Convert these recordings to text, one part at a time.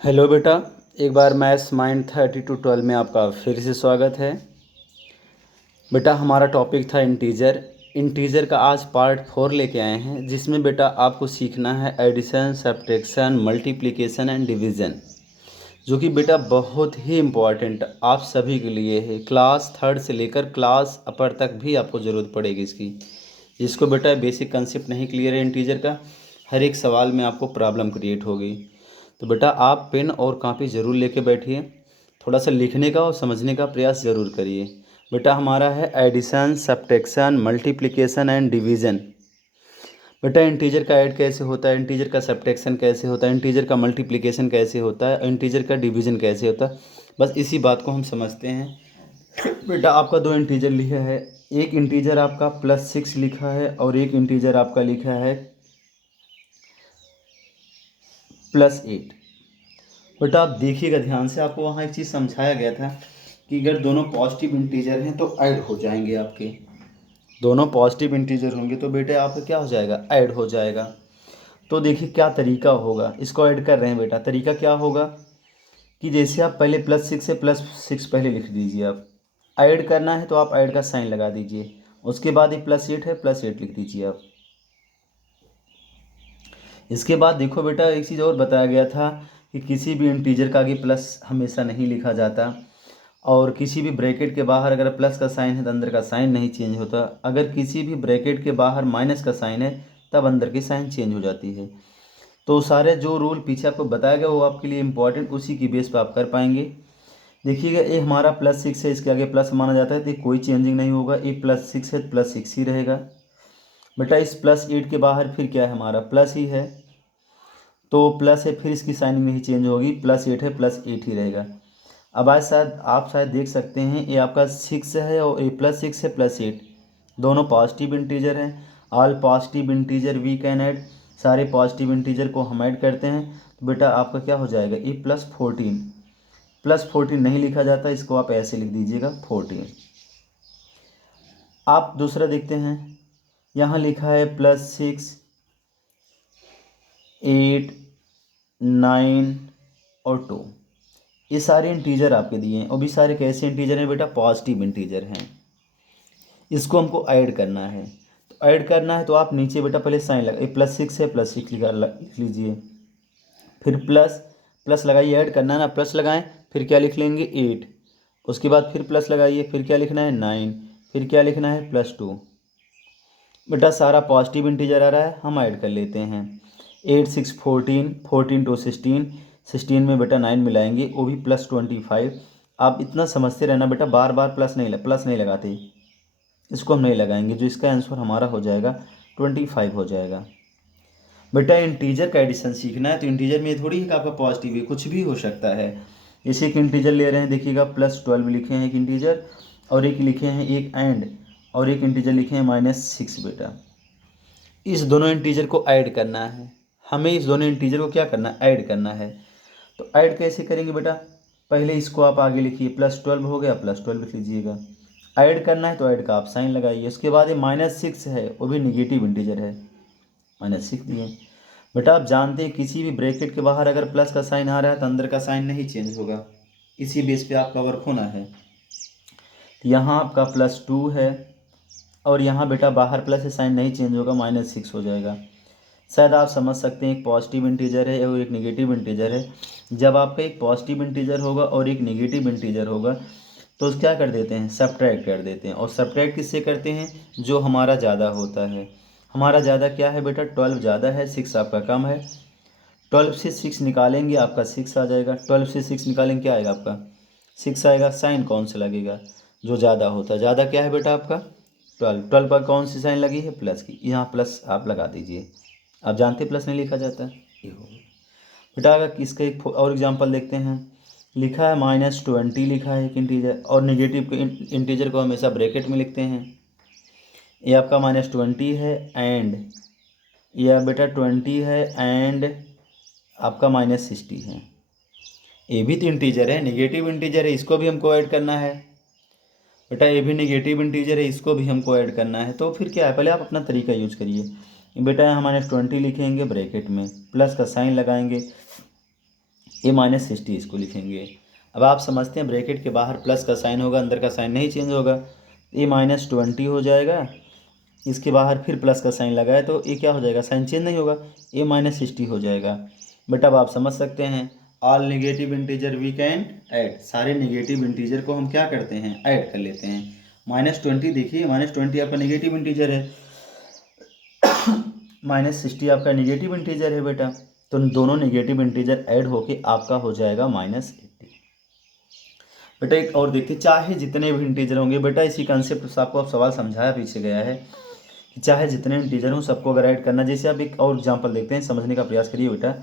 Hello बेटा। एक बार maths mind 30 to 12 में आपका फिर से स्वागत है। बेटा हमारा टॉपिक था इंटीजर। इंटीजर का आज पार्ट 4 लेके आए हैं, जिसमें बेटा आपको सीखना है addition, subtraction, multiplication and division, जो कि बेटा बहुत ही इम्पॉर्टेंट आप सभी के लिए है। क्लास थर्ड से लेकर क्लास अपर तक भी आपको ज़रूरत पड़ेगी इसकी। जिसको बेटा बेसिक कंसेप्ट नहीं क्लियर है इंटीजर का, हर एक सवाल में आपको प्रॉब्लम क्रिएट होगी। तो बेटा आप पेन और कापी ज़रूर लेके बैठिए, थोड़ा सा लिखने का और समझने का प्रयास ज़रूर करिए। बेटा हमारा है addition, subtraction, multiplication and division. बेटा इंटीजर का ऐड कैसे होता है, इंटीजर का सब्ट्रैक्शन कैसे होता है, इंटीजर का मल्टीप्लिकेशन कैसे होता है, इंटीजर का डिवीज़न कैसे होता है, बस इसी बात को हम समझते हैं। बेटा आपका दो इंटीजर लिखा है, एक इंटीजर आपका +6 लिखा है और एक इंटीजर आपका लिखा है +8। बेटा आप देखिएगा ध्यान से, आपको वहाँ एक चीज़ समझाया गया था कि अगर दोनों पॉजिटिव इंटीजर हैं तो ऐड हो जाएंगे आपके। दोनों पॉजिटिव इंटीजर होंगे तो बेटे आपका क्या हो जाएगा, ऐड हो जाएगा। तो देखिए क्या तरीका होगा, इसको ऐड कर रहे हैं बेटा। तरीका क्या होगा कि जैसे आप पहले +6 से +6 पहले लिख दीजिए। आप ऐड करना है तो आप ऐड का साइन लगा दीजिए। उसके बाद ये +8 है, +8 लिख दीजिए आप। इसके बाद देखो बेटा एक चीज़ और बताया गया था कि किसी भी इंटीजर का आगे प्लस हमेशा नहीं लिखा जाता, और किसी भी ब्रैकेट के बाहर अगर प्लस का साइन है तो अंदर का साइन नहीं चेंज होता। अगर किसी भी ब्रैकेट के बाहर माइनस का साइन है तब अंदर की साइन चेंज हो जाती है। तो सारे जो रूल पीछे आपको बताया गया वो आपके लिए इंपॉर्टेंट, उसी की बेस पर आप कर पाएंगे। देखिएगा ये हमारा +6 है, इसके आगे प्लस माना जाता है तो कोई चेंजिंग नहीं होगा। ये +6 है, +6 ही रहेगा। बेटा इस +8 के बाहर फिर क्या है, हमारा प्लस ही है, तो प्लस है, फिर इसकी साइनिंग नहीं चेंज होगी, +8 है, +8 ही रहेगा। अब आज शायद आप देख सकते हैं ये आपका 6 है और ये +6 है, +8 दोनों पॉजिटिव इंटीजर हैं। All positive integer we can add, सारे पॉजिटिव इंटीजर को हम ऐड करते हैं तो बेटा आपका क्या हो जाएगा, ये +14। +14 नहीं लिखा जाता, इसको आप ऐसे लिख दीजिएगा 14। आप दूसरा देखते हैं, यहाँ लिखा है +6, 8, 9 और 2। ये सारे इंटीजर आपके दिए हैं, और भी सारे कैसे इंटीजर हैं बेटा, पॉजिटिव इंटीजर हैं। इसको हमको ऐड करना है, तो ऐड करना है तो आप नीचे बेटा पहले साइन लगा, ये +6 है, +6 लिख लीजिए। फिर प्लस प्लस लगाइए, ऐड करना है ना, प्लस लगाएं, फिर क्या लिख लेंगे 8। उसके बाद फिर प्लस लगाइए, फिर क्या लिखना है 9, फिर क्या लिखना है +2। बेटा सारा पॉजिटिव इंटीजर आ रहा है, हम ऐड कर लेते हैं। 8 6 14, 14 2 16, 16 में बेटा 9 मिलाएंगे, वो भी +25। आप इतना समझते रहना बेटा, बार बार प्लस नहीं लगाते, इसको हम नहीं लगाएंगे, जो इसका आंसर हमारा हो जाएगा 25 हो जाएगा। बेटा इंटीजर का एडिशन सीखना है तो इंटीजर में ये थोड़ी है कि आपका पॉजिटिव है, कुछ भी हो सकता है। जैसे एक इंटीजर ले रहे हैं, देखिएगा +12 लिखे हैं एक इंटीजर, और एक लिखे हैं एक एंड, और एक इंटीजर लिखे हैं -6। बेटा इस दोनों इंटीजर को ऐड करना है, हमें इस दोनों इंटीजर को क्या करना है, ऐड करना है। तो ऐड कैसे करेंगे बेटा, पहले इसको आप आगे लिखिए, +12 हो गया, +12 लिख लीजिएगा। ऐड करना है तो ऐड का आप साइन लगाइए। उसके बाद ये -6 है, वो भी निगेटिव इंटीजर है, -6 दिए। बेटा आप जानते हैं किसी भी ब्रैकेट के बाहर अगर प्लस का साइन आ रहा है तो अंदर का साइन नहीं चेंज होगा, इसी बेस पे आपका वर्क होना है। तो यहाँ आपका +2 है, और यहाँ बेटा बाहर प्लस से साइन नहीं चेंज होगा, -6 हो जाएगा। शायद आप समझ सकते हैं एक पॉजिटिव इंटीजर है और एक नेगेटिव इंटीजर है। जब आपका एक पॉजिटिव इंटीजर होगा और एक नेगेटिव इंटीजर होगा तो उस क्या कर देते हैं, सब्ट्रैक्ट कर देते हैं। और सब्ट्रैक्ट किससे करते हैं, जो हमारा ज़्यादा होता है। हमारा ज़्यादा क्या है बेटा, 12 ज़्यादा है, 6 आपका कम है। 12 से 6 निकालेंगे, आपका 6 आ जाएगा। 12 से 6 निकालेंगे, क्या आएगा आपका 6 आएगा। साइन कौन सा लगेगा, जो ज़्यादा होता है। ज़्यादा क्या है बेटा आपका 12, 12 पर कौन सी साइन लगी है, प्लस की, यहाँ प्लस आप लगा दीजिए। आप जानते प्लस नहीं लिखा जाता है, ये हो बेटा। अगर इसका एक और एग्जांपल देखते हैं, लिखा है -20 लिखा है एक इंटीजर, और नेगेटिव के इंटीजर को हमेशा ब्रैकेट में लिखते हैं। ये आपका -20 है, एंड ये बेटा 20 है, एंड आपका -60 है। ये भी तो इंटीजर है, नेगेटिव इंटीजर है, इसको भी हमको ऐड करना है। बेटा ये भी नेगेटिव इंटीजर है, इसको भी हमको ऐड करना है। तो फिर क्या है, पहले आप अपना तरीका यूज करिए। बेटा यहाँ -20 लिखेंगे, ब्रैकेट में प्लस का साइन लगाएंगे, ए माइनस 60 इसको लिखेंगे। अब आप समझते हैं ब्रैकेट के बाहर प्लस का साइन होगा, अंदर का साइन नहीं चेंज होगा। ए माइनस 20 हो जाएगा, इसके बाहर फिर प्लस का साइन लगाए तो ये क्या हो जाएगा, साइन चेंज नहीं होगा, ए माइनस 60 हो जाएगा। बट अब आप समझ सकते हैं all negative integer we can add, सारे नेगेटिव इंटीजर को हम क्या करते हैं, ऐड कर लेते हैं। -20 देखिए, -20 आपका नेगेटिव इंटीजर है, -60 आपका नेगेटिव इंटीजर है बेटा, तो दोनों नेगेटिव इंटीजर ऐड होके आपका हो जाएगा -80। बेटा एक और देखिए, चाहे जितने भी इंटीजर होंगे, बेटा इसी कंसेप्ट से आपको अब सवाल समझाया पीछे गया है कि चाहे जितने इंटीजर हों सबको अगर ऐड करना। जैसे आप एक और एग्जांपल देखते हैं, समझने का प्रयास करिए बेटा।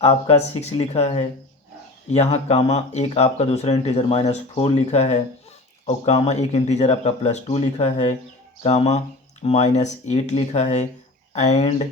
आपका 6 लिखा है, यहाँ कामा एक आपका दूसरा इंटीजर -4 लिखा है, और कामा एक इंटीजर आपका +2 लिखा है, कामा -8 लिखा है, एंड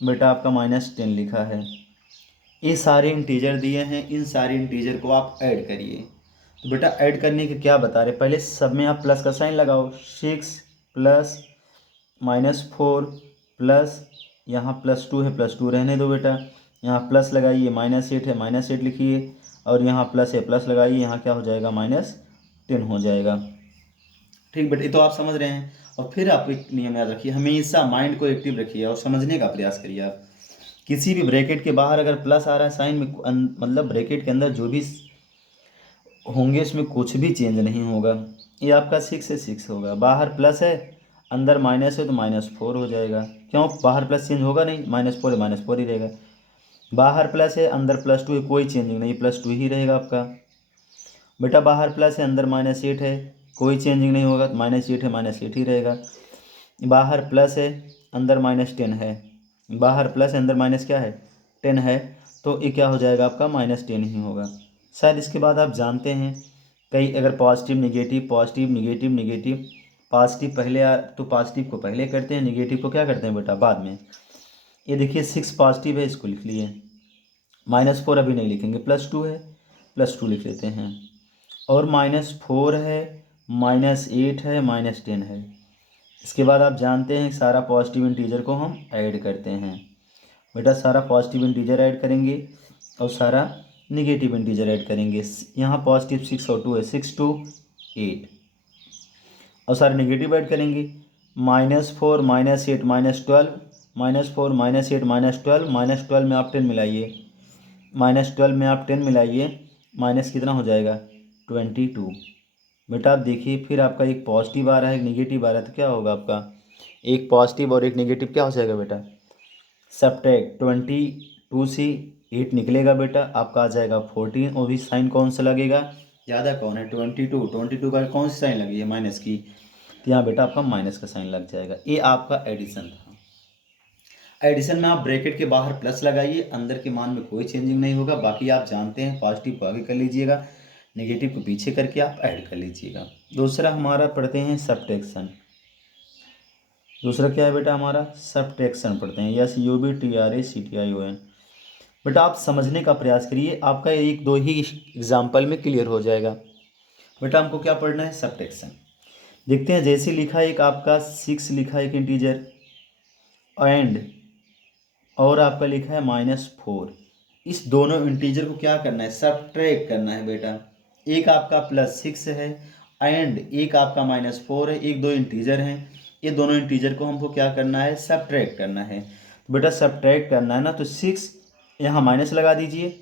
बेटा आपका -10 लिखा है। ये सारे इंटीजर दिए हैं, इन सारे इंटीजर को आप ऐड करिए। तो बेटा ऐड करने के क्या बता रहे, पहले सब में आप प्लस का साइन लगाओ। 6 प्लस -4 प्लस यहाँ +2 है, +2 रहने दो बेटा, यहाँ प्लस लगाइए, -8 है, -8 लिखिए, और यहाँ प्लस है, प्लस लगाइए, यहाँ क्या हो जाएगा, -10 हो जाएगा। ठीक बेटा, ये तो आप समझ रहे हैं। और फिर आप एक नियम याद रखिए, हमेशा माइंड को एक्टिव रखिए और समझने का प्रयास करिए। आप किसी भी ब्रैकेट के बाहर अगर प्लस आ रहा है साइन में, मतलब ब्रैकेट के अंदर जो भी होंगे इसमें कुछ भी चेंज नहीं होगा। ये आपका 6 से 6 होगा, बाहर प्लस है अंदर माइनस है तो -4 हो जाएगा। क्यों, बाहर प्लस चेंज होगा नहीं, -4 है -4 ही रहेगा। बाहर प्लस है अंदर +2 है, कोई चेंजिंग नहीं, +2 ही रहेगा आपका। बेटा बाहर प्लस है अंदर -8 है, कोई चेंजिंग नहीं होगा, -8 है -8 ही रहेगा। बाहर प्लस है अंदर -10 है, बाहर प्लस है अंदर माइनस क्या है, 10 है, तो ये क्या हो जाएगा आपका -10 ही होगा। शायद इसके बाद आप जानते हैं कई अगर positive negative positive negative negative, positive पहले तो पॉजिटिव को पहले करते हैं, नेगेटिव को क्या करते हैं बेटा बाद में। ये देखिए 6 पॉजिटिव है, इसको लिख लिए, -4 अभी नहीं लिखेंगे, +2 है, +2 लिख लेते हैं, और -4 है, -8 है, -10 है। इसके बाद आप जानते हैं सारा पॉजिटिव इंटीजर को हम ऐड करते हैं। बेटा सारा पॉजिटिव इंटीजर ऐड करेंगे और सारा निगेटिव इंटीजर ऐड करेंगे। यहाँ पॉजिटिव 6 और 2 है, 6 2 8, और सारे नेगेटिव ऐड करेंगे। -4 -8 -12, -4 -8 -12, -12 में आप 10 मिलाइए, -12 में आप 10 मिलाइए, माइनस कितना हो जाएगा 22। बेटा आप देखिए फिर आपका एक पॉजिटिव आ रहा है, एक नेगेटिव आ रहा है, तो क्या होगा आपका, एक पॉजिटिव और एक नेगेटिव क्या हो जाएगा बेटा, सब्ट्रैक्ट 22 से 8 निकलेगा बेटा, आपका आ जाएगा 14, और भी साइन कौन सा लगेगा, ज़्यादा कौन है 22 का कौन सी साइन लगी है, माइनस की, तो यहाँ बेटा आपका माइनस का साइन लग जाएगा। ये आपका एडिशन था। एडिशन में आप ब्रैकेट के बाहर प्लस लगाइए, अंदर के मान में कोई चेंजिंग नहीं होगा। बाकी आप जानते हैं पॉजिटिव को आगे कर लीजिएगा, नेगेटिव को पीछे करके आप ऐड कर लीजिएगा। दूसरा हमारा पढ़ते हैं सब्ट्रैक्शन। दूसरा क्या है बेटा हमारा, सब्ट्रैक्शन पढ़ते हैं, SUBTRACTION। बेटा आप समझने का प्रयास करिए, आपका एक दो ही एग्जाम्पल में क्लियर हो जाएगा। बेटा हमको क्या पढ़ना है, सब्ट्रैक्शन। देखते हैं, जैसे लिखा है एक आपका 6 लिखा है एक इंटीजर, एंड और आपका लिखा है -4, इस दोनों इंटीजर को क्या करना है, सब्ट्रैक्ट करना है बेटा। एक आपका +6 है एंड एक आपका -4 है, एक दो इंटीजर हैं, ये दोनों इंटीजर को हमको क्या करना है, सब्ट्रैक्ट करना है। तो बेटा सब्ट्रैक्ट करना है ना, तो 6 यहाँ माइनस लगा दीजिए,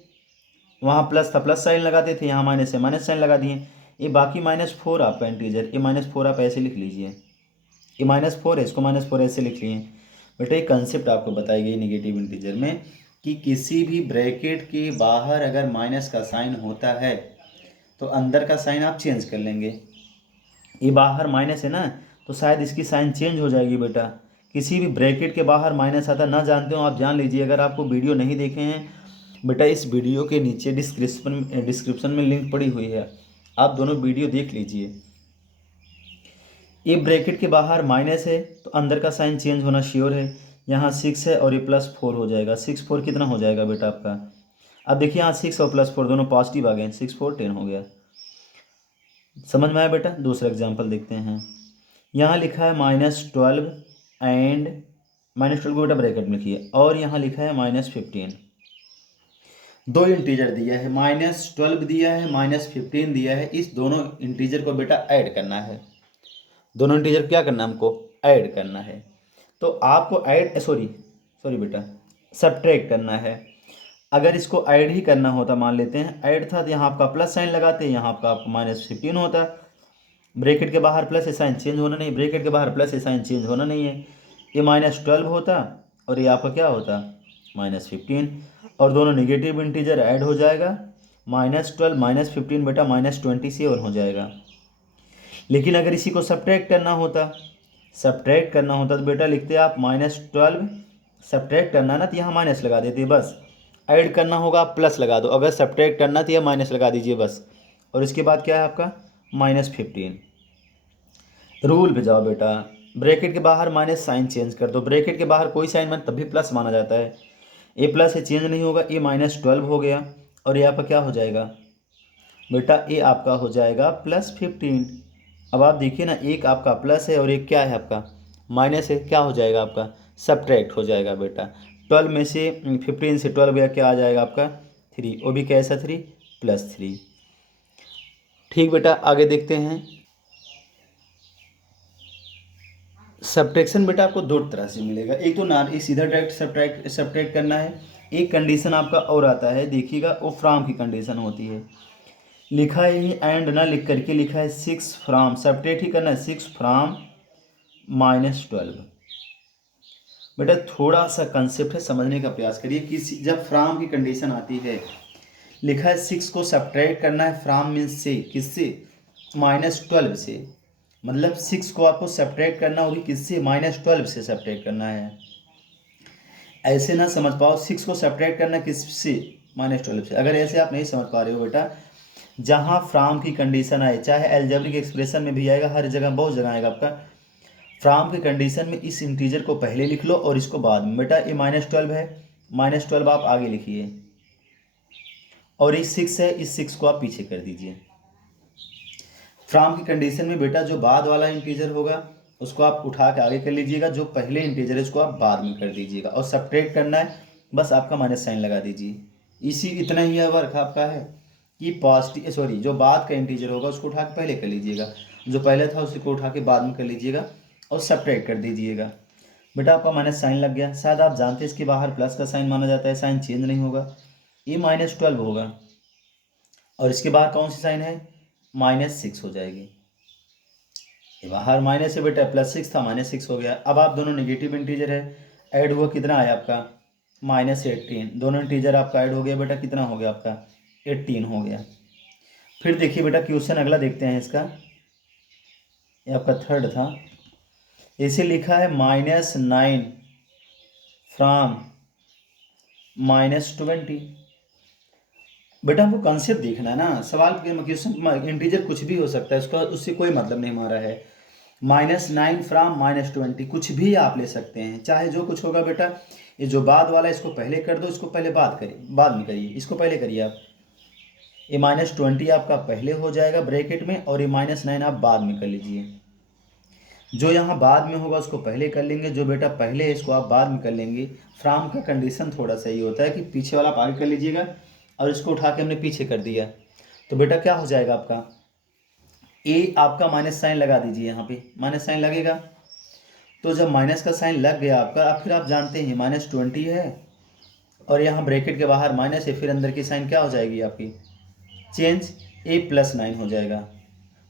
वहाँ प्लस था प्लस साइन लगाते थे, यहाँ माइनस है माइनस साइन लगा दिए। ये बाकी -4 आपका इंटीजर, ये -4 आप ऐसे लिख लीजिए, ये -4 है, इसको -4 ऐसे लिख लिए। बेटा एक कंसेप्ट आपको बताई गई नेगेटिव इंटीजर में कि किसी भी ब्रैकेट के बाहर अगर माइनस का साइन होता है तो अंदर का साइन आप चेंज कर लेंगे। ये बाहर माइनस है ना, तो शायद इसकी साइन चेंज हो जाएगी बेटा। किसी भी ब्रैकेट के बाहर माइनस आता ना जानते हो आप जान लीजिए, अगर आपको वीडियो नहीं देखे हैं बेटा, इस वीडियो के नीचे डिस्क्रिप्शन में लिंक पड़ी हुई है, आप दोनों वीडियो देख लीजिए। ये ब्रैकेट के बाहर माइनस है तो अंदर का साइन चेंज होना श्योर है। यहाँ 6 है और ये +4 हो जाएगा, 6 4 कितना हो जाएगा बेटा आपका, अब देखिए यहाँ 6 और +4 दोनों पॉजिटिव आ गए, 6 4 10 हो गया। समझ में आया बेटा। दूसरा एग्जाम्पल देखते हैं, यहाँ लिखा है -12 एंड -12 को बेटा ब्रैकेट में लिखिए, और यहाँ लिखा है -15। दो इंटीजर दिया है, -12 दिया है, -15 दिया है। इस दोनों इंटीजर को बेटा ऐड करना है। दोनों इंटीजर क्या करना है हमको? ऐड करना है। तो आपको ऐड सॉरी सॉरी बेटा सब्ट्रैक्ट करना है। अगर इसको ऐड ही करना होता, मान लेते हैं ऐड था, तो यहाँ आपका प्लस साइन लगाते, यहाँ आपका -15 होता। ब्रैकेट के बाहर प्लस, ये साइन चेंज होना नहीं, ब्रैकेट के बाहर प्लस, ये साइन चेंज होना नहीं है। ये -12 होता और ये आपका क्या होता? -15। और दोनों निगेटिव इंटीजर ऐड हो जाएगा। -12 -15 बेटा -27 हो जाएगा। लेकिन अगर इसी को सब्ट्रैक्ट करना होता, तो बेटा लिखते आप -12। सब्ट्रैक्ट करना ना तो यहाँ माइनस लगा देते बस। ऐड करना होगा आप प्लस लगा दो, अगर सब्ट्रैक्ट करना तो यह माइनस लगा दीजिए बस। और इसके बाद क्या है आपका? -15। रूल पे जाओ बेटा, ब्रैकेट के बाहर माइनस साइन चेंज कर दो। ब्रैकेट के बाहर कोई साइन तब भी प्लस माना जाता है। ए प्लस है, चेंज नहीं होगा, ये -12 हो गया। और ये आपका क्या हो जाएगा बेटा? ये आपका हो जाएगा +15। अब आप देखिए ना, एक आपका प्लस है और एक क्या है आपका माइनस है, क्या हो जाएगा आपका? सब्ट्रैक्ट हो जाएगा बेटा। 12 में से 15 से 12 गया, क्या आ जाएगा आपका? 3। वो भी कैसा 3? +3। ठीक बेटा, आगे देखते हैं। सब्ट्रैक्शन बेटा आपको दो तरह से मिलेगा। एक तो ना एक सीधा डायरेक्ट सब्ट्रैक्ट करना है। एक कंडीशन आपका और आता है, देखिएगा, वो फ्रॉम की कंडीशन होती है। लिखा है ही एंड ना लिख करके लिखा है 6 फ्रॉम, सब्ट्रैक्ट ही करना है 6 फ्रॉम -12। बेटा थोड़ा सा कंसेप्ट है, समझने का प्रयास करिए कि जब फ्रॉम की कंडीशन आती है, लिखा है 6 को सब्ट्रैक्ट करना है, फ्रॉम मीन्स से, किससे? -12 से। मतलब 6 को आपको सब्ट्रैक्ट करना होगी किससे? -12 से सब्ट्रैक्ट करना है। ऐसे ना समझ पाओ, 6 को सब्ट्रैक्ट करना किससे? -12 से। अगर ऐसे आप नहीं समझ पा रहे हो बेटा, जहाँ फ्रॉम की कंडीशन आए, चाहे एल्जेब्रिक एक्सप्रेशन में भी आएगा, हर जगह बहुत जगह आएगा आपका। फ्रॉम की कंडीशन में इस इंटीजर को पहले लिख लो और इसको बाद में। बेटा ये -12 है, -12 आप आगे लिखिए, और ये 6 है, इस 6 को आप पीछे कर दीजिए। फ्रॉम की कंडीशन में बेटा जो बाद वाला इंटीजर होगा उसको आप उठा के आगे कर लीजिएगा, जो पहले इंटीजर है उसको आप बाद में कर दीजिएगा। और सब्ट्रैक्ट करना है, बस आपका माइनस साइन लगा दीजिए। इतना ही है वर्क आपका है कि पॉजिटिव सॉरी जो बाद का इंटीजर होगा उसको उठा के पहले कर लीजिएगा, जो पहले था उसी को उठा के बाद में कर लीजिएगा और सब्ट्रैक्ट कर दीजिएगा। बेटा आपका माइनस साइन लग गया। शायद आप जानते हैं इसके बाहर प्लस का साइन माना जाता है, साइन चेंज नहीं होगा, ये -12 होगा। और इसके बाहर कौन सी साइन है? -6 हो जाएगी। ये बाहर माइनस है बेटा, +6 था, -6 हो गया। अब आप दोनों नेगेटिव इंटीजर है, ऐड हुआ कितना आया आपका? -18। दोनों इंटीजर आपका ऐड हो गया बेटा, कितना हो गया आपका? 18 हो गया। फिर देखिए बेटा क्वेश्चन अगला देखते हैं इसका, ये आपका थर्ड था। इसे लिखा है -9 फ्रॉम -20। बेटा हमको कंसेप्ट देखना है ना, सवाल के क्वेश्चन इंटीजर कुछ भी हो सकता है, उसका उससे कोई मतलब नहीं हमारा है। -9 फ्रॉम -20 कुछ भी आप ले सकते हैं, चाहे जो कुछ होगा बेटा। ये जो बाद वाला इसको पहले कर दो, इसको पहले बाद में करिए, इसको पहले करिए आप। ये -20 आपका पहले हो जाएगा ब्रैकेट में, और ये -9 आप बाद में कर लीजिए। जो यहाँ बाद में होगा उसको पहले कर लेंगे, जो बेटा पहले है इसको आप बाद में कर लेंगे। फ्रॉम का कंडीशन थोड़ा सा ये होता है कि पीछे वाला आप आगे कर लीजिएगा, और इसको उठा के हमने पीछे कर दिया, तो बेटा क्या हो जाएगा आपका? ए आपका माइनस साइन लगा दीजिए, यहाँ पे माइनस साइन लगेगा। तो जब माइनस का साइन लग गया आपका, अब फिर आप जानते हैं -20 है, और यहाँ ब्रैकेट के बाहर माइनस है, फिर अंदर की साइन क्या हो जाएगी आपकी? चेंज, ए +9 हो जाएगा।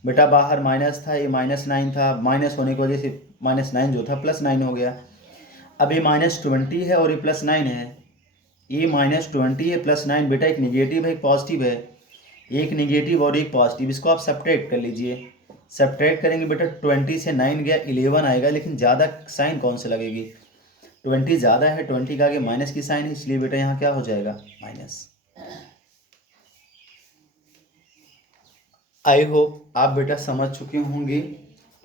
बेटा बाहर माइनस था, ये -9 था, माइनस होने की वजह से -9 जो था +9 हो गया। अब ये -20 है और ये +9 है, ये -20 है +9, बेटा एक निगेटिव है एक पॉजिटिव है, एक निगेटिव और एक पॉजिटिव, इसको आप सब्ट्रैक्ट कर लीजिए। सब्ट्रैक्ट करेंगे बेटा, 20 से 9 गया 11 आएगा, लेकिन ज़्यादा साइन कौन से लगेगी? 20 ज़्यादा है, 20 के आगे माइनस की साइन है, इसलिए बेटा यहाँ क्या हो जाएगा? माइनस। आई होप आप बेटा समझ चुके होंगे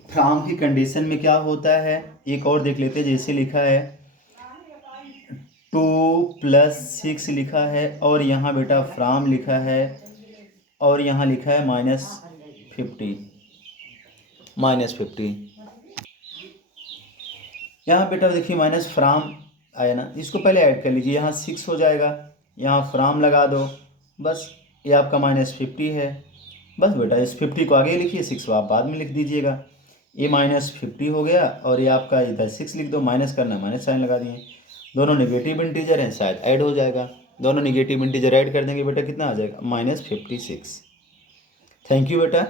फ्रॉम की कंडीशन में क्या होता है। एक और देख लेते हैं, जैसे लिखा है 2 + 6 लिखा है, और यहाँ बेटा फ्रॉम लिखा है, और यहाँ लिखा है -50। यहाँ बेटा देखिए माइनस फ्रॉम आया ना, इसको पहले ऐड कर लीजिए, यहाँ 6 हो जाएगा, यहाँ फ्राम लगा दो, बस ये आपका -50 है। बस बेटा इस 50 को आगे लिखिए, 6 को आप बाद में लिख दीजिएगा। ये -50 हो गया और ये आपका इधर 6 लिख दो, माइनस करना माइनस साइन लगा दिए। दोनों नेगेटिव इंटीजर हैं, शायद ऐड हो जाएगा। दोनों नेगेटिव इंटीजर ऐड कर देंगे बेटा, कितना आ जाएगा -56। थैंक यू बेटा।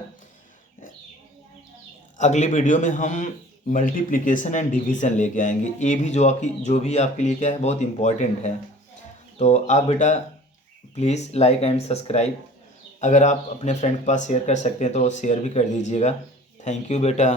अगली वीडियो में हम मल्टीप्लिकेशन एंड डिवीज़न लेके आएंगे। ये भी जो भी आपके लिए क्या है, बहुत इंपॉर्टेंट है। तो आप बेटा प्लीज़ लाइक एंड सब्सक्राइब, अगर आप अपने फ्रेंड के पास शेयर कर सकते हैं तो शेयर भी कर दीजिएगा। थैंक यू बेटा।